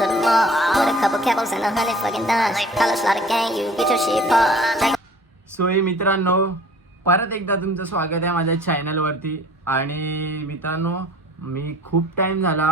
to the mall with a Couple cabos and a hundred fucking dimes. College lot of gang, you get your shit popped. Drink so हे मित्रांनो परत एकदा तुमचं स्वागत आहे माझ्या चॅनलवरती आणि मित्रांनो मी खूप टाईम झाला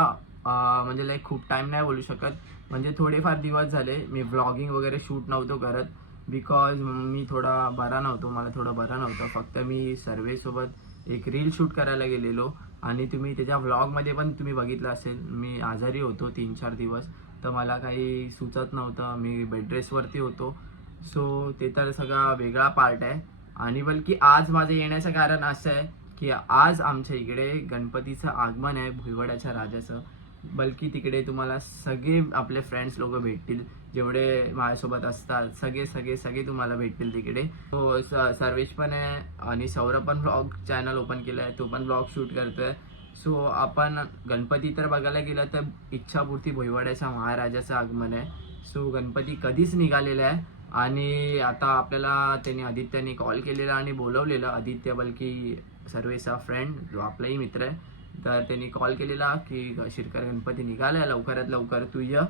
म्हणजे लाईक खूप टाईम नाही बोलू शकत म्हणजे थोडेफार दिवस झाले मी व्लॉगिंग वगैरे शूट नव्हतो करत बिकॉज मी थोडा बरा नव्हतो मला थोडं बरं नव्हतं. फक्त मी सर्वेसोबत एक रील शूट करायला गेलेलो. आणि तुम्ही त्याच्या व्लॉगमध्ये पण तुम्ही बघितलं असेल मी आजारी होतो तीन चार दिवस. तर मला काही सुचत नव्हतं. मी बेडरेसवरती होतो. सो ते तर सगळा वेगळा पार्ट आहे. आणि बल्कि आज माझं येण्याचं कारण असं आहे की आज आमच्या इकडे गणपतीचं आगमन आहे भुईवड्याच्या राजाचं. बल्कि तिकडे तुम्हाला सगळे आपले फ्रेंड्स लोक भेटतील. जेवढे माझ्यासोबत असतात सगळे सगळे सगळे तुम्हाला भेटतील तिकडे. हो सर्वेश पण आहे आणि सौरभ पण ब्लॉग चॅनल ओपन केलं आहे तो पण ब्लॉग शूट करतोय. सो आपण गणपती तर बघायला गेलं तर इच्छापूर्ती भोईवाड्याच्या महाराजाचं आगमन आहे. सो गणपती कधीच निघालेला आहे. आणि आता आपल्याला त्यांनी आदित्याने कॉल केलेला आणि बोलवलेलं. आदित्य बल्कि सर्वेचा फ्रेंड जो आपलाही मित्र आहे. तर त्यांनी कॉल केलेला की शिरकर गणपती निघाला लवकरात लवकर तू ये.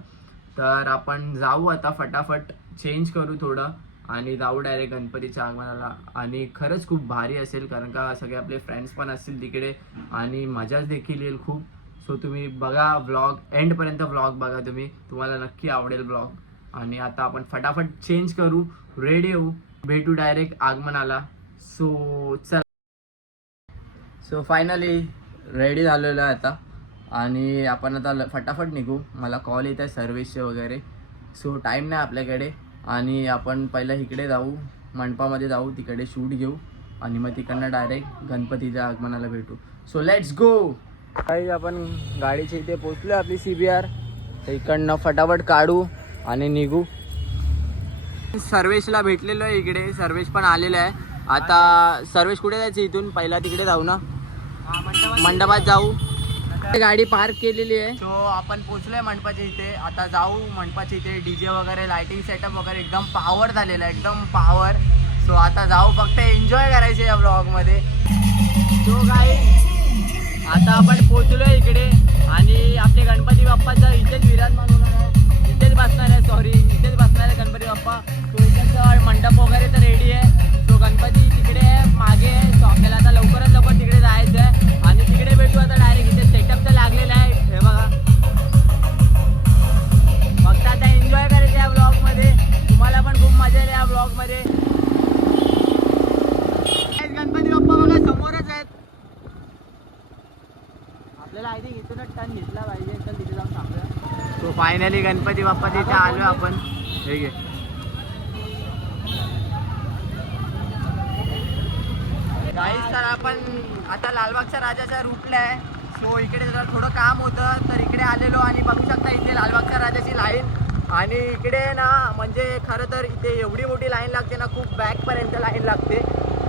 तर आपण जाऊ आता फटाफट चेंज करू थोडं. आणि जाऊ डायरेक्ट गणपतीच्या आगमनाला. आणि खरंच खूप भारी असेल कारण का सगळे आपले फ्रेंड्स पण असतील तिकडे. आणि मजाच देखील येईल खूप. सो तुम्ही बघा ब्लॉग एंडपर्यंत ब्लॉग बघा तुम्ही. तुम्हाला नक्की आवडेल ब्लॉग आणि आता आपण फटाफट चेंज करू. रेडी होऊ भेटू डायरेक्ट आगमनाला. सो चला. सो फायनली रेडी झालेलो आहे आता. आणि आपण आता ल- फटाफट निघू. मला कॉल येत आहे सर्विसचे वगैरे. सो टाईम नाही आपल्याकडे. आणि आपण पहिलं इकडे जाऊ. मंडपामध्ये जाऊ. तिकडे शूट घेऊ. आणि मग तिकडनं डायरेक्ट गणपतीच्या आगमनाला भेटू. सो लेट्स गो काही आपण गाडीच्या इथे पोचलो आपली सी बी आर तर इकडनं फटाफट काढू आणि निघू. सर्वेशला भेटलेलो आहे इकडे. सर्वेश पण आलेला आहे. आता सर्वेश कुठे जायचं इथून? पहिला तिकडे जाऊ ना. मंडपात जाऊ. गाडी पार्क केलेली आहे. सो आपण पोचलोय मंडपाच्या इथे. आता जाऊ मंडपाच्या इथे. डीजे वगैरे लाइटिंग सेटअप वगैरे एकदम पॉवर झालेला आहे. एकदम पॉवर सो आता जाऊ फक्त एन्जॉय करायचे या ब्लॉगमध्ये. सो काय आता आपण पोचलोय इकडे. आणि आपले गणपती बाप्पाचा इथेच विराजमान होणार आहे. इथेच बसणार आहे. सॉरी इथेच बसणार आय थिंक इथूनच टर्न घेतला पाहिजे तर तिथे जाऊन थांबूया. सो फायनली गणपती बाप्पा तिथे आलो आपण. हे घे. गाईस तर आपण आता लालबागच्या राजाच्या रूटला आहे. सो इकडे जरा थोडं काम होतं तर इकडे आलेलो आणि बघू शकता इथे लालबागच्या राजाची लाईन आणि इकडे ना म्हणजे खरं तर इथे एवढी मोठी लाईन लागते ना खूप बॅकपर्यंत लाईन लागते.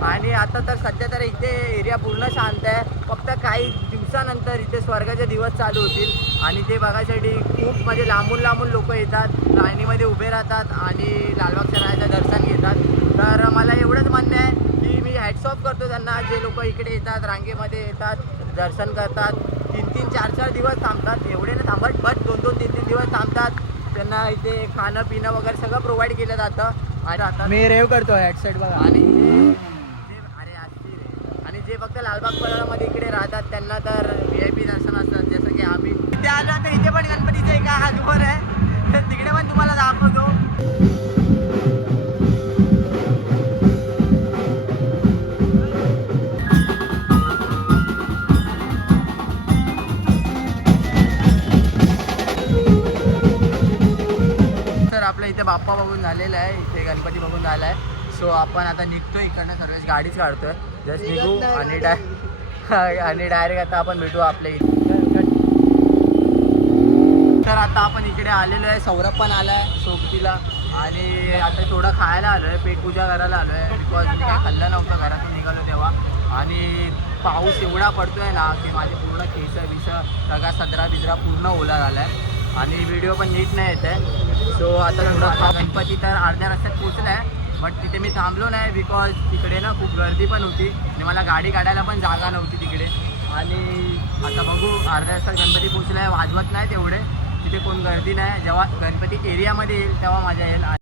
आणि आता तर सध्या तर इथे एरिया पूर्ण शांत आहे. फक्त काही दिवसानंतर इथे स्वर्गाचे दिवस चालू होतील. आणि ते बघायसाठी खूप म्हणजे लांबून लांबून लोक येतात लाईनीमध्ये उभे राहतात आणि लालबागच्या राजाचं दर्शन घेतात. तर मला एवढंच म्हणणं आहे की मी हॅट्स ऑफ करतो त्यांना. जे लोक इकडे येतात रांगेमध्ये येतात दर्शन करतात. तीन तीन चार चार दिवस थांबतात. एवढे नाही थांबत बट दोन दोन तीन तीन दिवस थांबतात. त्यांना इथे खाणं पिणं वगैरे सगळं प्रोव्हाइड केलं जातं. आणि आता मी रेव करतो हेडसेट बघा. आणि आणि जे फक्त लालबाग परळामध्ये इकडे राहतात त्यांना तर व्ही आय पी दर्शन असतात जसं की आम्ही. तिथे आलो तर इथे पण गणपतीचं एका हातभर आहे तर तिकडे पण तुम्हाला दाखवतो. तर आपलं इथे बाप्पा बघून झालेलं आहे इथे गणपती बघून झाला आहे सो आपण आता निघतोय इकडनं सर्वेच गाडीच काढतोय. जस्ट निघू आणि डाय आणि डायरेक्ट आता आपण भेटू आपल्या इथे. तर आता आपण इकडे आलेलो आहे सौरभ पण आला आहे सोबतीला. आणि आता थोडं खायला आलो आहे पेटपूजा करायला आलो आहे बिकॉज मी काय खाल्लं नव्हतं घरातून निघालो तेव्हा. आणि पाऊस एवढा पडतोय ना की माझे पूर्ण केस विस सगळा सदरा बिजरा पूर्ण ओला झाला आहे आणि व्हिडिओ पण नीट नाही येत आहे. सो आता थोडं गणपती तर अर्ध्या रस्त्यात पोचला आहे बट तिथे मी थांबलो नाही बिकॉज तिकडे ना खूप गर्दी पण होती. आणि मला गाडी काढायला पण जागा नव्हती तिकडे. आणि आता बघू अर्ध्या रस्त्यात गणपती पोचलाय आहे वाजवत नाही तेवढे. तिथे कोण गर्दी नाही. जेव्हा गणपती एरियामध्ये येईल तेव्हा मजा येईल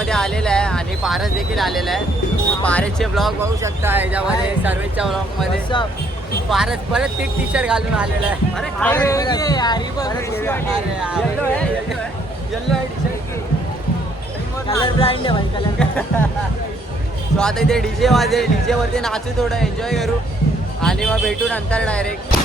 एरियामध्ये आलेला आहे आणि पारस देखील आलेला आहे. पारसचे ब्लॉग बघू शकता ह्याच्यामध्ये सर्वेच्या ब्लॉगमध्ये पारस परत ते टी शर्ट घालून आलेला आहे. सो आता इथे डीजे वाजेल डीजे वरती नाचू थोडं एन्जॉय करू. आणि मग भेटू नंतर डायरेक्ट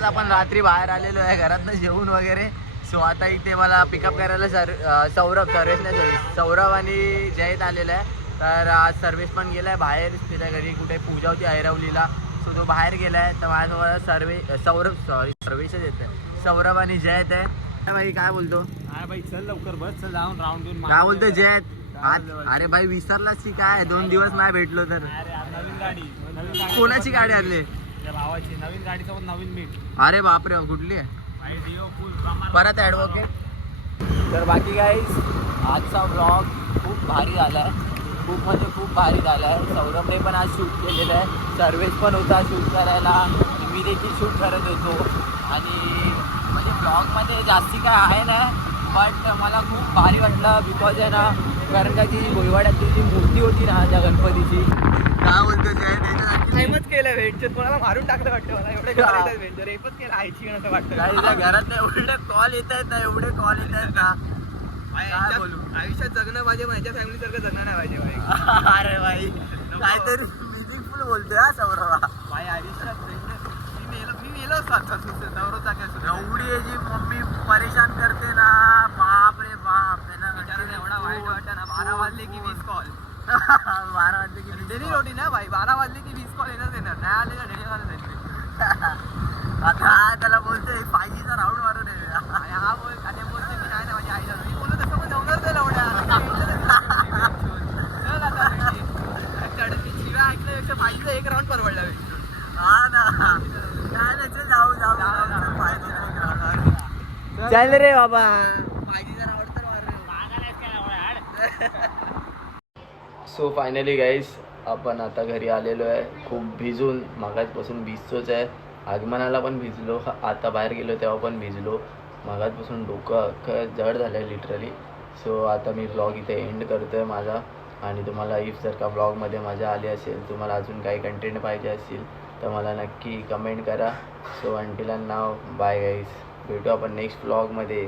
परत आपण रात्री बाहेर आलेलो आहे घरातनं जेवून वगैरे. सो आता इथे मला पिकअप करायला सर सौरभ सर्वेश नाही सॉरी सौरभ आणि जयत आलेला आहे. तर आज सर्वेश पण गेलाय बाहेर त्याच्या घरी कुठे पूजा होती ऐरवलीला. सो तो बाहेर गेलाय तर माझ्यासोबत सर्वे सौरभ सॉरी सर्वेशच येत आहे सौरभ आणि जयत आहे. काय भाई काय बोलतो? हा भाई चल लवकर बस चल जाऊन राऊंड घेऊन काय बोलतो जयत? अरे भाई विसरलास की काय? दोन दिवस नाही भेटलो तर. कोणाची गाडी आणली? भावाची. नवीन गाडीसोबत नवीन मीट अरे बापरे कुठली आहे? परत ॲडव्होकेट तर बाकी गाईज आजचा ब्लॉग खूप भारी झाला आहे खूप म्हणजे खूप भारी झाला आहे सौरभने पण आज शूट केलेलं आहे. सर्वेश पण होता शूट करायला. मी देखील शूट करत होतो. आणि म्हणजे ब्लॉगमध्ये जास्ती काय आहे ना बट मला खूप भारी वाटलं बिकॉज आहे ना कारण का ती भोईवाड्यातली जी मूर्ती होती ना त्या गणपतीची. काय बोलतो टाइमच केलं भेटचे कोणाला मारून टाकलं वाटतं मला? एवढे हा. भेटचे रेपच केलं आयची असं वाटतं. घरात एवढे कॉल येत आहेत ना एवढे कॉल येत आहेत ना? आयुष्यात जगणं पाहिजे याच्या फॅमिली सारखं जगणं नाही पाहिजे भाई अरे भाई काहीतरी मिनिंगफुल बोलतोय हा सौरवा. भाई आयुष्यात जगणं- मी मेलो मी मेलो असतो आता सुद्धा, नवरोचा काय सुद्धा. एवढी जी मम्मी परेशान करते ना बाप रे बाप त्यांना एवढा वाईट वाटतं ना बारा वाजले की वीस कॉल बारा वाजले की डेली रोटी ना भाई बारा वाजले की वीस कॉल येणार येणार नाही आले का डेली वाजले आता त्याला बोलते फाय जीचा राऊंड मारून येऊया आणि हा बोल आणि बोलते मी नाही ना माझी आई जाणार. मी बोललो तसं पण जाऊनच नाही लवड्या. आता काय इथं तर चल आता भेटी. चढ, ती शिव्या ऐकल्यापेक्षा पाहिजे एक राऊंड परवडला भेटी. हा ना काय नाही चल जाऊ जाऊ जाऊ, जाऊ. जाऊ. फाय जीचा एक round मारू. चल रे बाबा. सो फायनली गाईज आपण आता घरी आलेलो आहे. खूप भिजून मागासपासून भिजतोच आहे. आगमनाला पण भिजलो. आता बाहेर गेलो तेव्हा पण भिजलो. मागासपासून डोकं अख्खं जड झालं आहे लिटरली सो आता मी ब्लॉग इथे एंड करतो आहे माझा. आणि तुम्हाला इफ जर का ब्लॉगमध्ये मजा आली असेल तुम्हाला अजून काही कंटेंट पाहिजे असतील तर मला नक्की कमेंट करा. So until now bye guys भेटू आपण नेक्स्ट ब्लॉगमध्ये